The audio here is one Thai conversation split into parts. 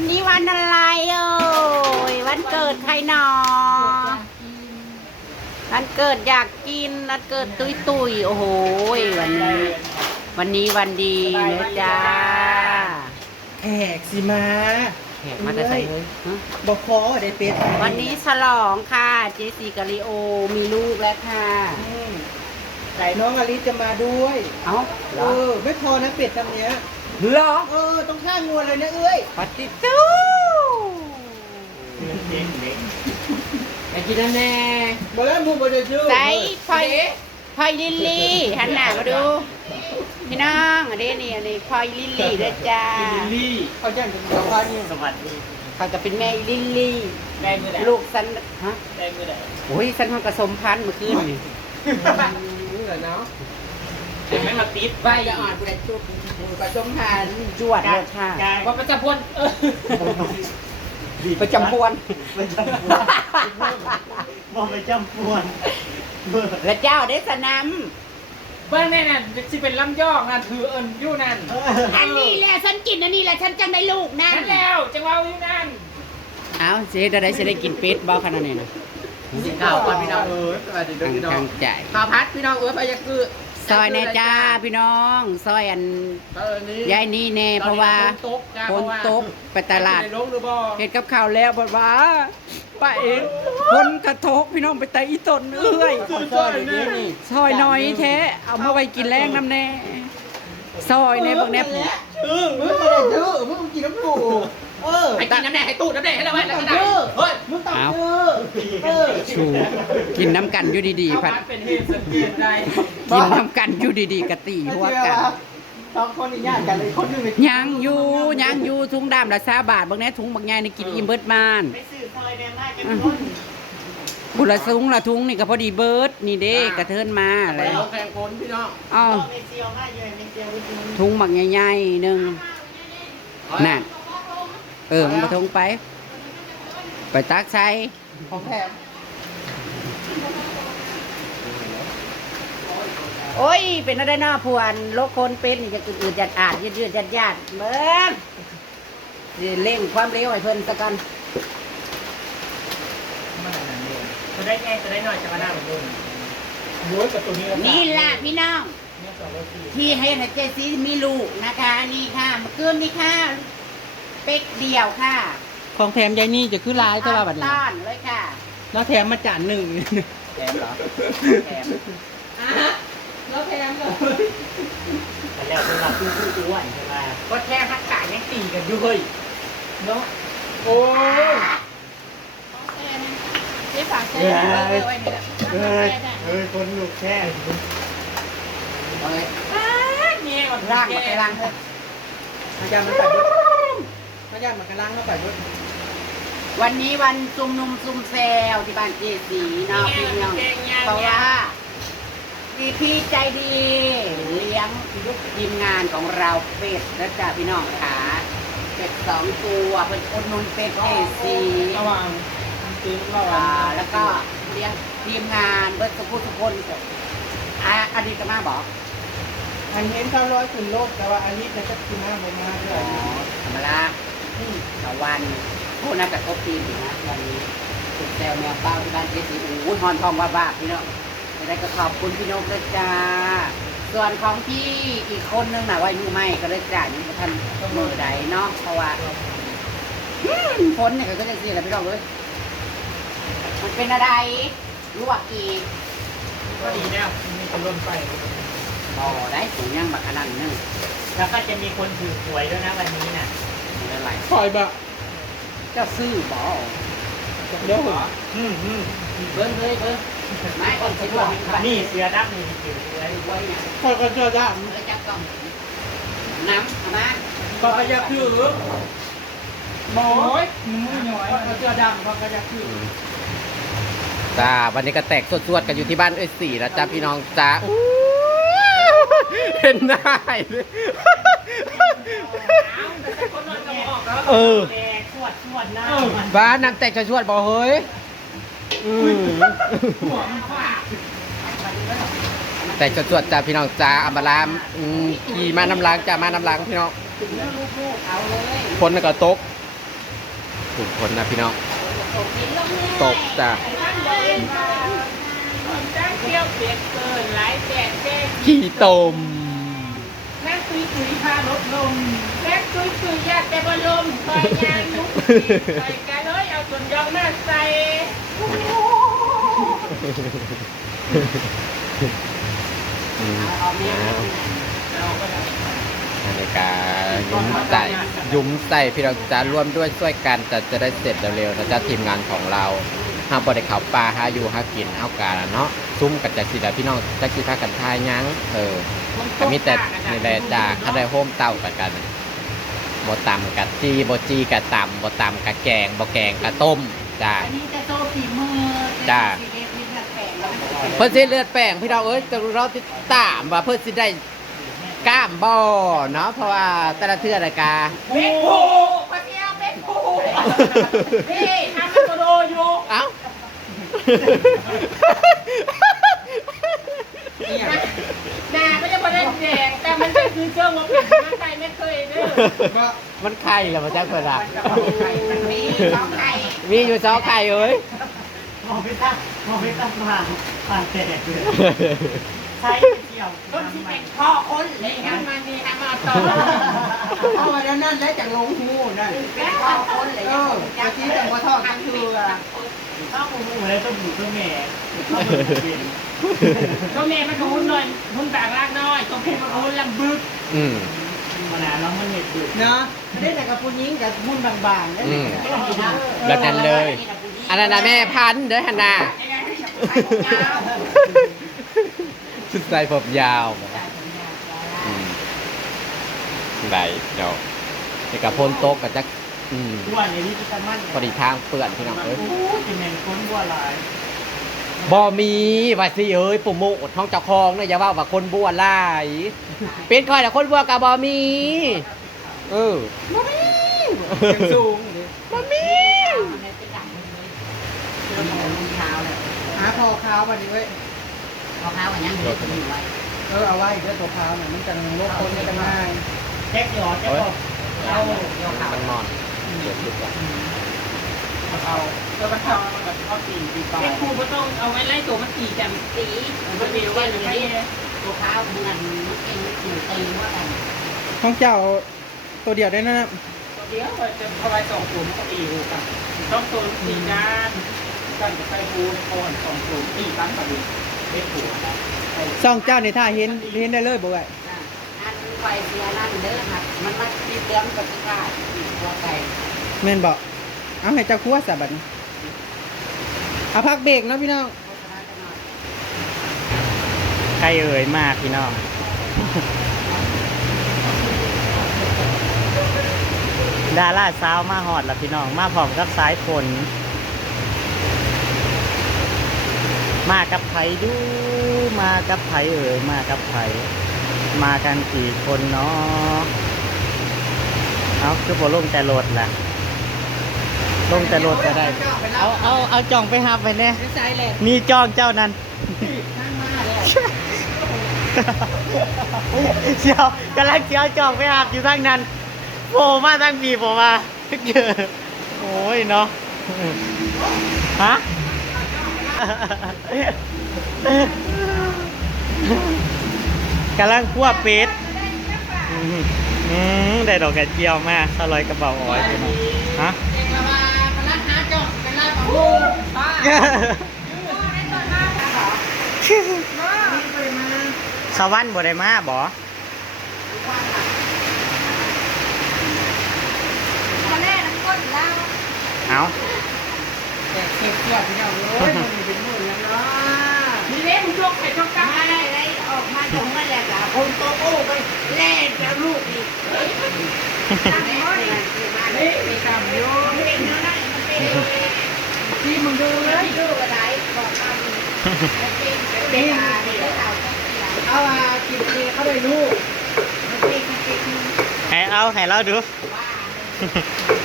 วันนี้วันอะไรเอ่ยวันเกิดใครหนอวันเกิดอยากกินวันเกิดตุยโอ้โหวันนี้วันดีเนอะจ้าแขกสิมาแขกมาแต่ใส่เลยบอกขอได้เป็ดวันนี้ฉลองค่ะเจสีกาลิโอมีลูกแล้วค่ะไก่น้องอลิซจะมาด้วยไม่พอนะเป็ดทำเนี้ยเหรอต้องฆ่างวเลยนะเอ้ยปฏิตู้ไอ้กินนั่นแน่บอกแล้วมูบอกจะชื่อใส่พอยลิลลี่หันหน้ามาดูพี่น้องอันนี้พอยลิลลี่ด้วยจ้าลิลลี่เขาจะเป็นสวัสดีสวัสดีเขาจะเป็นแม่ลิลลี่ได้เมื่อไหร่ลูกสันฮะได้เมื่อไหร่โอ้ยสันเขากระสมพันธุ์เมื่อคืนนี่เหรอเนาะไม่มาติดใบจะอ่อนกูได้จุบกระสมพันธุ์จวดเลยค่ะว่าประจำพวนประจำพวนมองประจำพวนและเจ้าได้สนามบ้านแม่นั่นจะเป็นลำยอกนั่นถืออยู่นั่นอันนี้แหละฉันกินอันนี้แหละฉันจังได้ลูกนั่นแล้วจังว่าอยู่นั่นเอาเจ๊จะได้กินเป็ดบ้าขนาดนี้นะข้าวพัดพี่น้องสวัสดีพี่น้องข้าวพัดพี่น้องไปยังคือซอยแน่จ้าพี่น้องซอยอันยายนี่แน่เพราะว่าฝนตกไปตลาดเห็ดกับข้าวแล้วบอกว่าป้าเองคนกระทบพี่น้องไปแต่อีต้นเอ้ยซอยน้อยแท้เอามาไว้กินแรงน้ำแน่ซอยในบางแน่มึงกินน้ำปูให้กินน้ำแน่ให้ตู้น้ำแน่ให้เราไว้แล้วก็ได้เฮ้ยมึงตับชูกินน้ำกันอยู่ดีๆผัดเป็นเหตุสังเกตได้กินน้ำกันอยู่ดีๆกะตีหัวกันสองคนนี่ญาติกันเลยคนนึงยังอยู่ถุงดำละ20 บาทบางแน่ถุงบางใหญ่นี่กินอิ่มเบิดมานไปซื้อซอยแดงมากกันคนบุละถุงนี่ก็พอดีเบิดนี่เด้กระเทินมาเลยแพงคนพี่น้องอ๋อถุงบางใหญ่ๆนึงน่ะมันกระทงไปตักใส่ของแถมโอ้ยเป็นอะไรหน้าพวนโลกคนเป็นนี่จะอืดๆอาดๆยืดๆญาติเบิ้งเร่งความเร็วให้เพิ่นสักกันจะได้ไงจะได้หน่อยจะมาหน้าเหมือนเดิมนี่แหละพี่น้องที่ให้เจซีมีลูกนะคะนี่ค่ะเมื่อคืนนี่ค่ะเป็กเดียวค่ะของแถมยายนี่จะขึ้นร้ายก็ว่าแบบนี้ต้อนเลยค่ะแล้วแถมมาจานหนึ่งแถมเหรอแถมแล้วแถมเลยแล้วเป็นเราคู่อ้วนใช่ไหมก็แค่ทักกะยังตีกันอยู่เฮ้ยเนาะโอ้ที่ฝากแช่ไว้นี่แหละคนลูกแช่เงี้ยก่อนล้างไปล้างเถอะอาจารย์มันใส่ด้วยอาจารย์มันกระล้างเข้าไปด้วยวันนี้วันซุ่มนุ่มซุ่มแซวที่บ้านเจสีเนาะพี่น้องเพราะว่าพี่ใจดีเลี้ยงลูกทีมงานของเราเป็ดและจ้าพี่น้องขาเป็ด2 ตัวเป็นคนนุ่มเป็ดเจสีระหว่างแล้วก็เลี้ยงทีมงานเบิร์ตทุกคนอันนี้จะมาบอกอันนี้เขา100ขึ้นโลกแต่ว่าอันนี้จะขึ้นหน้าไม่มาด้วยธรรมดาต่อวันพูดน่าจะครบปีถึงนะวันนี้สุดแซวแนวเป้าที่บ้านเจสีอู้หอนทองว่าพี่น้องอะไรก็ขอบคุณพี่นกด้วยจ้าส่วนของพี่อีกคนนึงน่ะว่าอยู่ไม่ก็เลยจ่ายนี่ท่านมือใดเนาะเพราะว่าฝนเนี่ยก็จะเสียแล้วพี่น้องเลยมันเป็นอะไรลวกอีกก็ดีแล้วมีคนล้นไฟบ่ได้สูงยังบักขนาดนึงแล้วก็จะมีคนถือหวยด้วยนะวันนี้น่ะมีอะไรคอยบะเจ้าซื้อบ่เดี๋ยวเหรอเบิ้งไม่คนใช้ด้วยนี่เสือดับนี่ถือหวยไว้เนี่ยคอยก็เสือดับจับกล่องน้ำมาก็กระยับถือหมอยหน่อยก็เสือดำก็กระยับถือจ้าวันนี้ก็แตกสวดๆกันอยู่ที่บ้านสี่แล้วจ้าพี่น้องจ้าเห็นได้เลยบ้านน้ำแตกชวดๆบอกเฮ้ยแตกชวดๆจ้าพี่น้องจ้าอัมบารามขี่มาน้ำล้างจ้ามาน้ำล้างพี่น้องคนก็ตก ถูกคนนะพี่น้องตกจ้ะ จ้างเที่ยวเปียกเกินหลายแดดแดง ขี้ตม แม่ตุยตุยพาลดลมแม่ตุยตุยยากแต่บ่ลมคอยยางลุกคอยกันเลยเอาส่วนยองหน้าใส่ ในการยุ้มใส่พี่น้องจะร่วมด้วยช่วยกันจะได้เสร็จเร็วๆนะจ๊ะทีมงานของเราห้ามบริเขาปลาหาอยู่หากินเอาการเนาะซุ้มกันจากสิแล้วพี่น้องจะคิดพากันทายยั้งก็มีแต่นี่แหละจ้าเขาได้โฮมเต้ากันบ่ตำกะจีบ่จีกะตำบ่ตำกะแกงบ่แกงกะต้มจ้า อันนี้จะโตฝีมือ จ้า สีเลือดแข็งแล้ว เพื่อนสิเลือดแป้งพี่น้องเอ้ยจะเราติดตามว่าเพื่อนสิได้กล้ามบ่เนาะเพราะว่าแต่ละเทื่อรายการ เบ็ดผูพระเที่ยวเบ็ดผูพี่ทำมันก็โดอยู่ เอ้า หน้าก็จะประเด็นแดงแต่มันก็คือเชื่อว่าเป็นมาใครไม่เคยเด้อ มันไข่เหรอมาจ้าเพื่อนอะ มันมีสองไข่ มีอยู่สองไข่เอ้ย มองไม่ตั้งผ่านแตกเลยใช้เกี่ยว ต้นที่เป็นพ่อคนเลยทำมาดีทำมาต่อ เอาไว้นั่นแล้วจากลงหูนั่น เป็นพ่อคนเลย เมื่อกี้จะมาทอดกันคือข้าวหมูอะไรต้องอยู่ต้องแม่ข้าวหมูเป็น ตัวเมย์มันก็หุ้นหน่อยหุ้นต่างรากน้อยตัวเพย์มันก็หุ้นลำบึก มานานแล้วมันเห็ดดึกเนาะไม่ได้แต่กับผู้หญิงกับมุ่นบางๆได้ แบบนั้นเลย อันนั้นนะแม่พันธุ์เด้อฮันนาชุดใส่ผมยาวไหนเดี๋ยวนี่กับพ่นโต๊ะกับจัก บัวในนี้จะมั่น พอดีทางเปื่อนพี่น้องเอ้ย กินแมงก้นบัวลาย บ่มีว่าสิเอ้ยปุ่มโมดท้องเจ้าของเนี่ยอย่าว่าว่าคนบัวหลายเป็นค่อยแต่คนบัวกับบ่มีบ่มีสูง บ่มี หาคอขาววันนี้เว้ย เอาข้าวอันนี้มีอยู่ไว้ เอาไว้เดี๋ยวตัวขาวเนี่ยมันจะลบคนจะง่ายแจ็คหยอดแจ็คบอก เอาข้าว มันนอนเดี๋ยวคิดว่า เอาแล้วมันทำมันแบบข้าวตีปลา เด็กครูก็ต้องเอาไว้ไล่ตัวมันตีกัน สี มันมีไว้เลยให้ ตัวข้าวมันมันกินอยู่ตีว่ากัน ของเจ้าตัวเดียวได้นะ เดี๋ยวจะเอาไว้2 กลุ่มก็ตีหูกันต้องตัวตีด้านกันจะไปบูในโคน2 กลุ่มตีตั้งประเด็นเด็กผูนะ ซองเจ้าในท่าเห็นได้เลยบ่ไง อันไฟเสียนั่นเด้อครับมันมาตีเตรียมกับที่ข้าวตัวไก่ แม่นบอกเอาให้เจ้าคั่วสะบัดเอาพักเบรกนะพี่น้องใครเอ่ยมากพี่น้องดาราสาวมาหอดละพี่น้องมาพร้อมกับสายฝนมากับไผดูมากับไผเอ่ยมากับไผมากันกี่คนเนาะเอาคือบ่ลงแต่รถล่ะลงแต่รถก็ได้เอาจ่องไปหับไปเนี่ยนี่จ่องเจ้านั้นเชียวกำลังเชียวจ่องไปหับอยู่ทางนั้นโผล่มาทางปีผมมาเจอโอ้ยเนาะฮะกำลังคั่วเป็ดได้ดอกกระเจียวมาสลอยกระเป๋าอ้อยไปหน่อยฮะสวรรค์บ่ได้มาบ่ มาแน่น้ำก้นแล้ว เอา แต่เก็บเกี่ยวพี่น้องเอ้ยมันเป็นมือยังเนาะ มีเล่มยกไปชกกัน ไม่ได้ออกมาตรงนั่นแหละจ้ะคนโตโอ้ไปเล่นแล้วลูกอีกทำให้มาเลยมีกรรมโยนเป็นเนื้อได้มันเป็นที่มึงดูเลยดูกระไดบอกมาเป็นเอากินเค้กเขาเลยลูกมันเป็น ให้เอาให้เราดู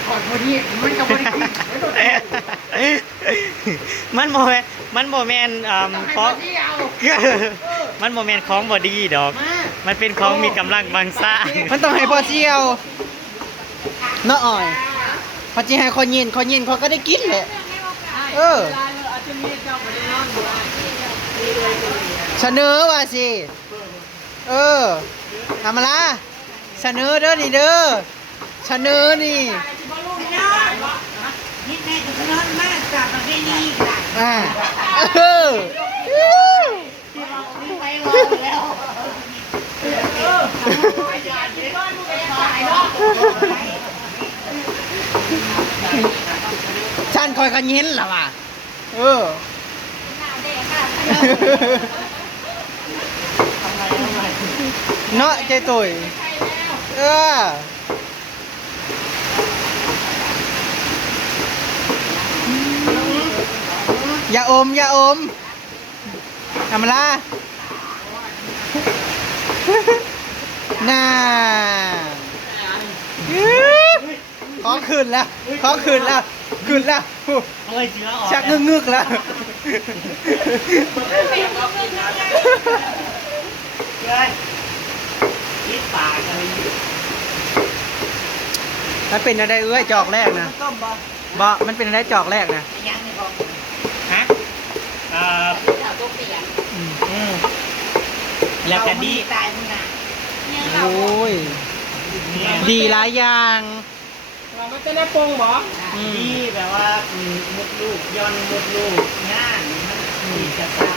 ขอดพอดีมันจะพอดี มันโมเมนของมันโมเมนของบอดี้ดอก มันเป็นของมีกำลังบางซ่ามันต้องให้พอเจียวเนาะอ่อย พอจีให้คนยินเขาก็ได้กินแหละเออเสนอว่าสิเออทำมาละเสนอเด้อนี่เด้อเสนอนี่ นิดแม่จะนอนมากกลับมาแค่นี้ค่ะ อ่าเออ ไปรอแล้ว ฉันคอยกันยินล่ะว่ะเออเนาะใจตุยเอออย่าอมทำละน่าขอคืนแล้วชักงึกแล้วมันเป็นอะไรเอ้ยจอกแรกนะบ่มันเป็นอะไรจอกแรกนะ ยังในห้อง ฮะ เราต้องเปลี่ยน แล้วกันดี ตายมึงนะ โอ้ยดีหลายอย่าง เราไม่จะได้ปงบ่ ดีแบบว่าหมดลูกย้อนหมดลูกงานมันดีจะซะ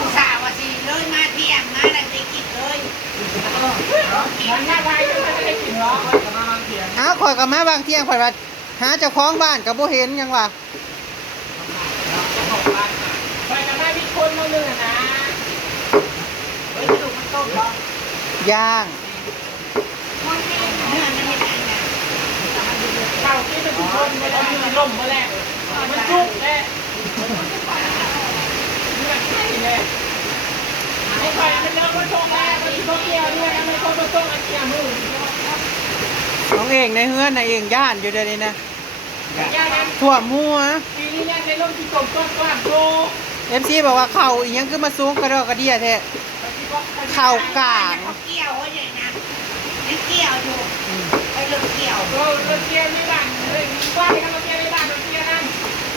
อุตส่าห์ว่าสิเลยมาเที่ยงมาแล้วได้กินเลย มันน่าไปก็ไม่ได้กินหรอกมาบางเถียง อ้าวข่อยกับแม่บางเที่ยงข่อยว่าหาเจ้าของบ้านกับบ่เห็นยังวะ ไปกันได้พี่คนมาหนึ่งนะ เฮ้ยลูกมันต้มหราอย่างง เนื้อมันไม่ได้นะ ข้าวที่เป็นคนไม่ได้ยืนล่มมาแรกมันจุกแน่เลือดใช่เลยไอ้ไฟมันเดินคนชงแม่มันชงเกียวด้วยมันคนชงอันเกียวมือ น้องเองในเฮือนในเองย่านอยู่เดี๋ยวนี้นะ ย่านั้น ถั่วมัว ปีนี้ย่าในร่มที่กลมต้นกว้างโต MC บอกว่าเข่าอีหยังคือมาสูงกระดอกกระเดียแท้เข่ากลาง เขาเกี่ยวไว้เลยนะยังเกี่ยวอยู่ไปเรื่องเกี่ยว เราเกียวไม่บ้านเลยว่าให้เราเกียวไม่บ้านเราเกียวนั่น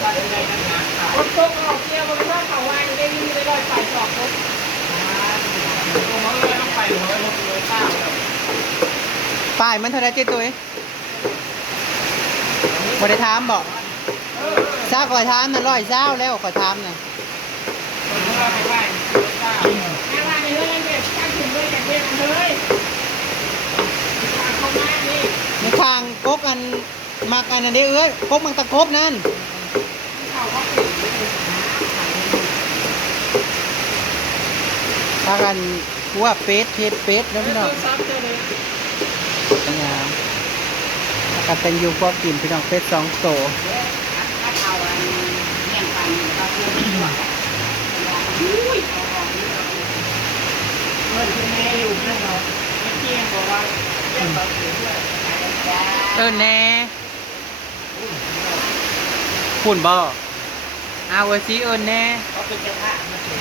ว่าได้ไงนั่นนะคนตกเราเกียวบริษัทเขาวายได้ยินได้ลอยไปจอกรถตัวมันเลยต้องไปเลยรถเลยข้าวแล้ว ป้ายมันเท่าไรเจ๊ตุ้ยบ่ได้ถามบอกซาข่อยถามน่ะ120แล้วข่อยถามน่ะ คนที่เราไปไหว้ข้าวแค่ว่าในเรื่องเนี่ยตั้งถึงเลยจากเด็กเลยทางเข้ามานี่ ในทางกกอันมักอันนั้นเด้เอ้ยกกมันตะครบนั่น เขาเขาปิดเลย พากันคั่วเป็ดเทปเป็ดแล้วพี่น้อง ซับเจอเลย งามกันเป็นอยู่พวกกินพี่น้องเป็ด2โต ถ้าเอาอันเลี้ยงปันเราเลี้ยงไม่หมดอุ้ยเงินคุณแม่อยู่เพื่อนเรา ไม่เที่ยงบอกว่าเที่ยงแบบถึงเลย แน่พุ่นบ่เอาไว้สิแน่ เขาเป็นเจ้าภาพมาถึง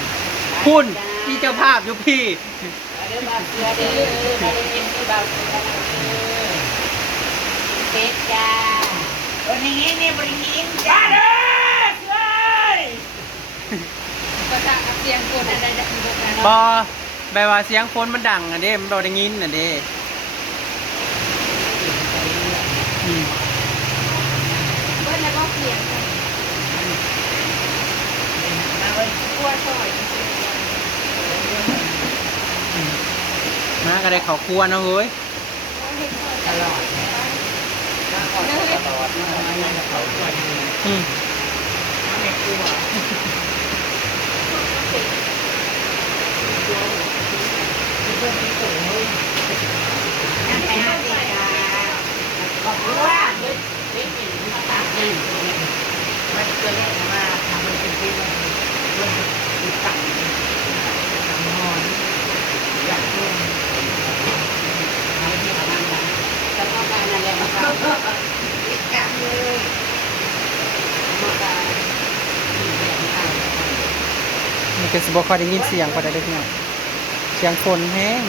พุ่นที่เจ้าภาพอยู่พี่ เด้อบาเสือเด้อมาเล่นที่บาเสือเป็ดจ้าวันนี้เนี่ยบริหินจ้าเด้อก็จะเสียงคนอะไรจะมีกัน บอแปลว่าเสียงคนมันดังอ่ะเด้มันบ่ได้ยินอ่ะเด้อืม เบิ้ลแล้วก็เปลี่ยนกลัวซอย มาก็ได้ข้าวคั่วเนาะเฮ้ย ตลอด อืม นั่นไปหาเสียบอกว่าไม่เป็นมาตามนั่นมันเกิดอะไรมาทำมันเป็นที่มันติดตั้งทำนอนอยากร่วมอะไรที่ประมาณนั้นแล้วก็การอะไรมาทำติดกันเลยมาการ มันก็สิบ่ค่อยได้ยินเสียงปานใดเด้อพี่น้องเสียงฝนแฮง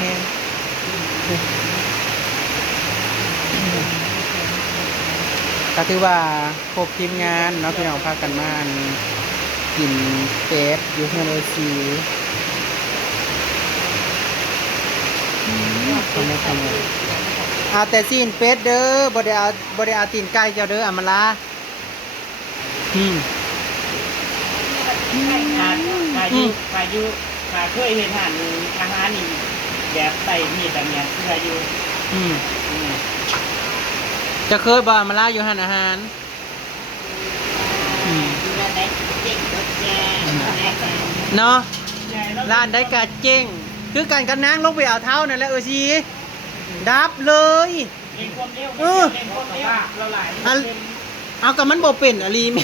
ก็ถือว่าครบทีมงานเนาะพี่น้องพากันมากินเป็ดอยู่เฮือนโอซีทำไมเอาแต่ซีนเป็ดเด้อบ่ได้เอาตีนไก่เจ้าเด้ออามาลาขาเคยเห็นอาหารนี่แบบใส่มีดแบบเนี้ยเสื้ออยู่ จะเคยบ่อามาลาอยู่หันอาหาร เนาะร้านได้กะเจ๊งคือการกันนางลงไปเอาเท้านั่นแหละสิดับเลย เล่นความเร็ว เออ เล่นความเร็วเราหลาย เอากับมันบ่เป็นอะลีแม่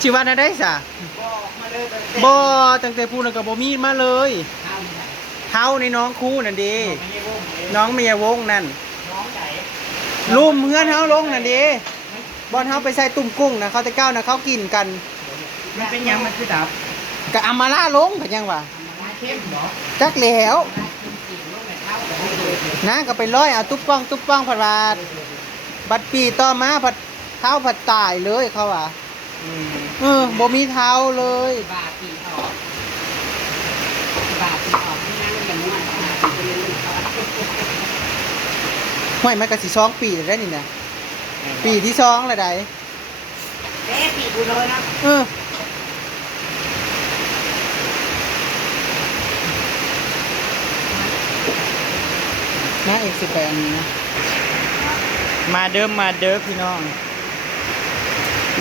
ชีวันได้ซะ บอกมาเลย บ่ตั้งแต่พูดนั่นก็บ่มีมาเลยเท้าในน้องคู่นั่นเด้ ไม่ใช่วงเลย น้องเมียวงนั่น น้องไหน ลุ่มเฮือนเฮาลงนั่นเด้บอนเฮาไปใส่ตุ่มกุ้งนะเขาแต่เก้านะเขากินกัน มันเป็นยังมันคือดับ ก็อามาล่าลงก็ยังว่า เข้มเหรอ จักแล้วนางก็ไปร้อยเอาตุ๊บป้องผัดว่าบัดปีต่อมาผัดเท้าผัดตายเลยเขาว่าบ่มีเท้าเลย บาตีออกที่นั่งอย่างม้วนไปเรื่อยๆ ห้วยมันก็สิ2ปีแล้วได้นี่นะปีที่2แล้วได้ เอ๊ะปีกูเลยนะ นะเอกสิไปอันนี้นะมาเด้อพี่น้อง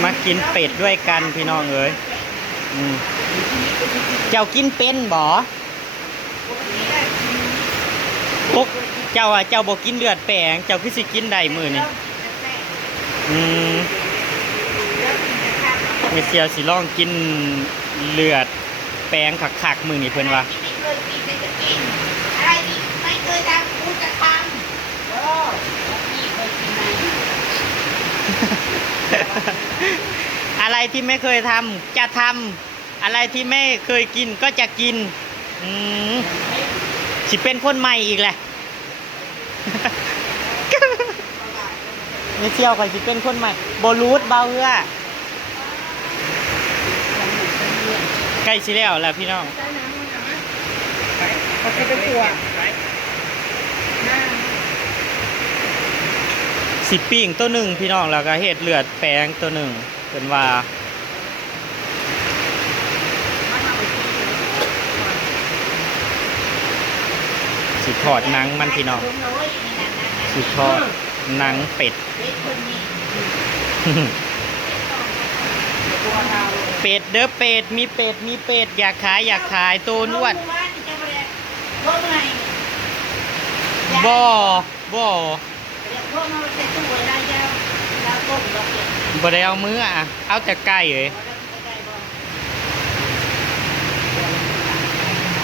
มากินเป็ดด้วยกันพี่น้องเอ้ยเจ้ากินเป็นบ่ปุ๊กเจ้าเจ้าบ่กินเลือดแปลงเจ้าคือสิกินได้มื้อนี่มีเสียวสิลองกินเลือดแปลงคักๆมื้อนี่เพิ่นว่า ไม่เคยกินแต่จะกินอะไรที่ไม่เคยทำกูจะทำนี่เคยกินไหม อะไรที่ไม่เคยทำจะทำอะไรที่ไม่เคยกินก็จะกินสิเป็นคนใหม่อีกแหละ ไม่เที่ยวใครสิเป็นคนใหม่โบรูดเบาเอื้อใกล้สิแล้วแหละพี่น้อง เขาจะไปขวด สิปิ้งตัวหนึ่งพี่น้องแล้วก็เห็ดเลือดแปลงตัวหนึ่งเป็นว่าสิทอดหนังมันพี่น้องสิทอดหนังเป็ด เป็ดเด้อเป็ดมีเป็ดอยากขายตัวนวดบ่บ่ได้เอามืออ่ะเอาแต่ไก่เอ้ย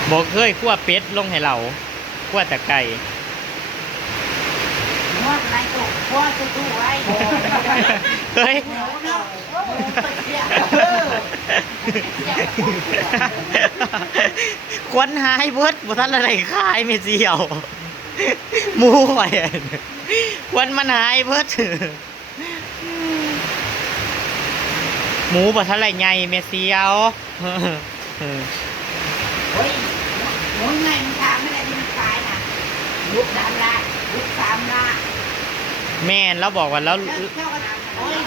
บ่เคยคั่วเป็ดลงให้เราคั่วแต่ไก่เฮ้ยควันหายเบิดบ่ทันอะไรขายไม่เสียวหมูไว้ควันมันหายเบิดหมูบ่ทันอะไรใหญ่แม่เสียวเฮ้ยหมุนไงมันทำไม่ได้ที่มันตายนะลุก3 ล้านลุก3 ล้าน แม่นเราบอกว่าแล้ว เจ้าก็โอ้ย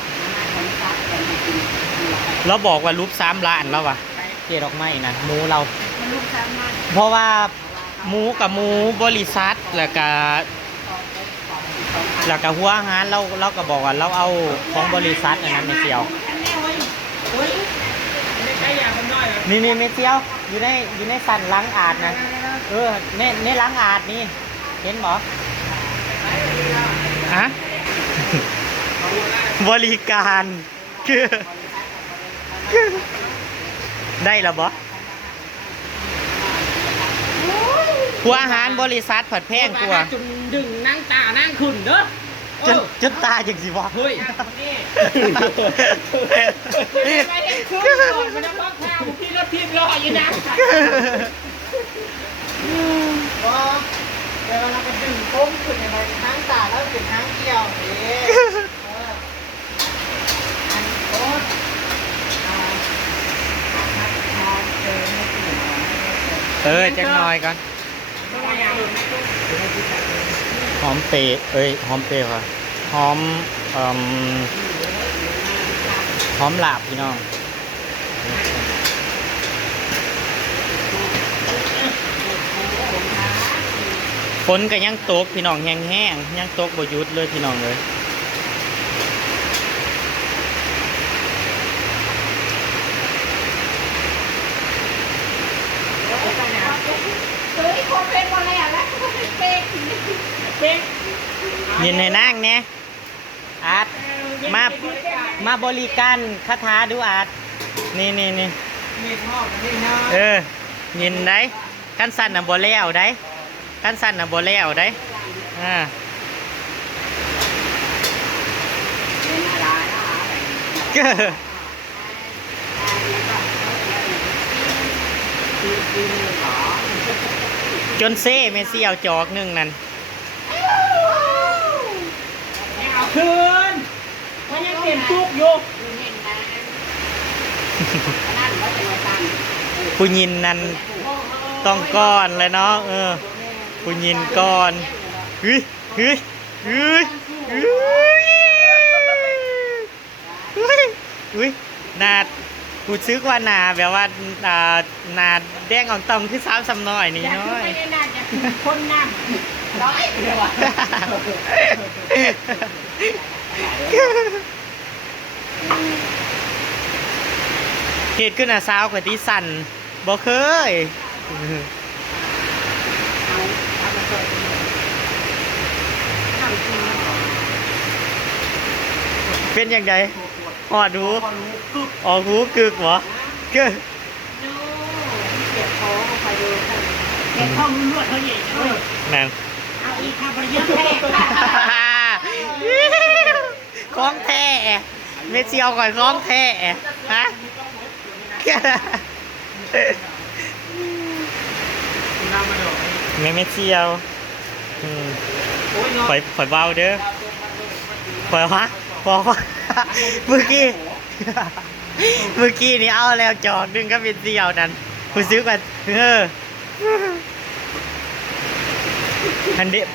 เราบอกว่ารูป3 ล้านแล้ววะเกดออกไม้นะหมูเรา มันลุก3 ล้าน เพราะว่าหมูกับหมูบริษัทแล้วก็หัวอาหารเราก็บอกว่าเราเอาของบริษัทอันนั้นไม่เสียว ไม่ใช่ยาคนน้อยหรอ นี่ไม่เสียวอยู่ในสันล้างอาดนะในล้างอาดนี่เห็นบ่ฮะบริการคือได้แล้วบ่หัวอาหารบริษัทผัดแพงกว่า จนดึงนั่งตานั่งขึ้นเด้อ จนตาจังสิวะ เฮ้ยนี่ไปเห็นขึ้นก่อนมันจะล็อกข้าวพี่รถทีมรออยู่นะ เดี๋ยวเราไปดึงโค้งขึ้นในทางตาแล้วเป็นทางเกี่ยวนี่ จักหน่อยก่อน ต้องมาอย่าง หอมเปย์หอมเปย์ค่ะหอมหอมหลาบพี่น้องฝนก็ยังตกพี่น้องแห้งๆยังตกบ่หยุดเลยพี่น้องเลย เฮ้ยคนเป็นหมดเลยอ่ะแล้วก็เป็นเป๊ก เป็น ยินให้นั่งเนี่ยอาร์ตมาบริการคาถาดูอาร์ตนี่ มีทอดนี่นะ ยินได้ขั้นสั้นน่ะบ่แล้วได้ขั้นสั้นน่ะบ่แล้วได้อ่า เป็นอะไรนะคือขอ จนเซ่เมซี่เอาจอกหนึงนั่น ยังเอาคืนมันยังเต็มจุกอยู่ คือเห็นนะนั่นก็จะมาตั้ง ผู้ยินนั่นต้องก้อนเลยเนาะผู้ยินก้อนเฮ้ยนาดกูซื้อว่านาแบบว่านาแดงอ่องตองคือซ้ำน้อยนี่น้อย ไม่ได้น่าจะคนน้ำร้อยเลยวะ เหตุขึ้นอ่ะสาวกว่าที่สั่นบ่เคย เอามาเปิดทำจริง เป็นยังไงหอดหูออกหูกึกเหรอ กึก ดูเสียบคอไปดู เห็นข้อมือรวดเขาใหญ่เลย นั่น เอาอีกค่ะประยุทธ์แท้ คล้องแท้เมเซียวก่อนคล้องแท้ฮะเมเซียวข่อยเบาเด้อข่อยวะพอเมื่อกี้นี่เอาแล้วจอกนึงก็เป็นเซียวนั่นคุณซื้อกันอันเด็บ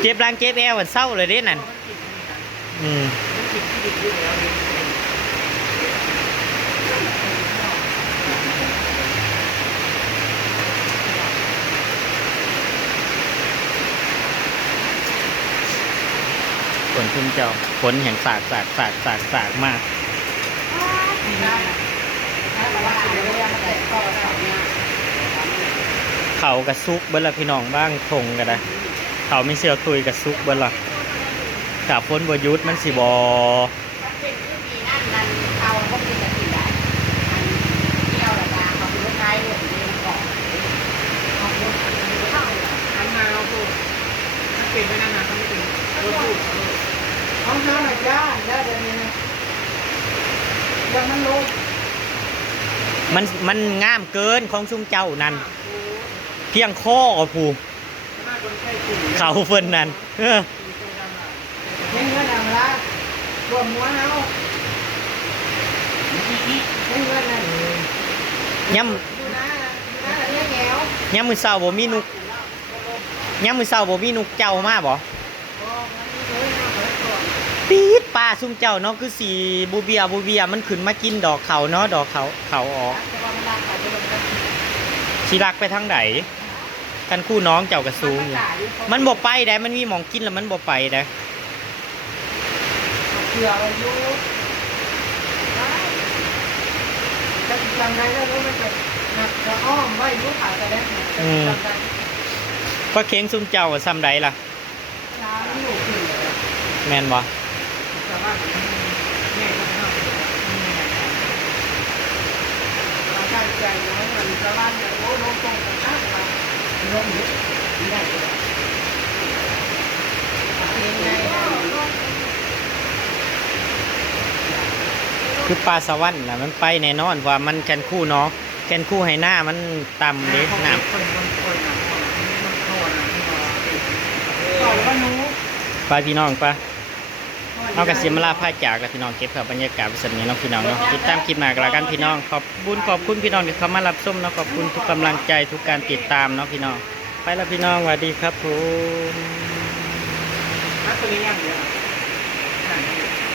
เจ็บรังเจ็บแอวมันเศร้าเลยเด้นั่นฝนชุ่มเจ้าฝนแห่งสากมากเขากระซุกเบิ้ลละพี่น้องบ้างทงกันนะเขาไม่เชื่อคุยกระซุกเบิ้ลละกับฝนบยุทธมันสิบอ เป็นผู้มีนั่นนั่นเอาพวกนี้จะกินได้เที่ยวละจ้าเขาเป็นใครหมดเลยก่อนเอาหมดเข้า อันมาเอาตัวมันเป็นไปนั่นนะเขาไม่เป็นรถตู้เอาน้ำหน่อยจ้าได้เดี๋ยวนี้นะยังมันลง มันงามเกินของซุ่มเจ้านั่นเพียงข้อผู้เขาเฟินนั่นเงินเงินอะไรละรวมหัวเอาเงินเงินนั่น ย่ำมือเศร้าบ่มีนุกย่ำมือเศร้าบ่มีนุกเจ้ามาบ่ปี๊ดป้าซุ่มเจ้าเนาะคือสีบูเบียมันขึ้นมากินดอกเขาเนาะดอกเขาออกสิรักไปทางไหนกันคู่น้องเจ้ากระซูงอยู่มันบ่ไปได้มันมีหมองกินแล้วมันบ่ไปได้ เผื่ออายุจะจำได้แล้วมันจะหนักจะอ้อมไว้ยุขาจะได้จำได้ ก็เค้งซุ่มเจ้าซ้ำใดล่ะ ช้าอยู่ขึ้นเลย แม่นบ่ สามารถแง่ก็ทำเราตั้งใจน้อยมันสามารถโอ้ลงตรงกันนะลงนิดไม่ได้เลยเพลงไง คือปลาสวรรค์น่ะมันไปแน่นอนว่ามันแกนคู่เนาะแกนคู่ให้หน้ามันต่ำเด้น้ำไปพี่น้องปะ เอากระเสียมลาผ้าจากแล้วพี่น้องเก็บภาพบรรยากาศแบบนี้เนาะพี่น้องเนาะติดตามคลิปหน้ากันแล้วกันพี่น้องขอบคุณพี่น้องที่เข้ามารับชมเนาะขอบคุณทุกกำลังใจทุกการติดตามเนาะพี่น้องไปแล้วพี่น้องสวัสดีครับผม ถ้าตัวนี้ยังเดียว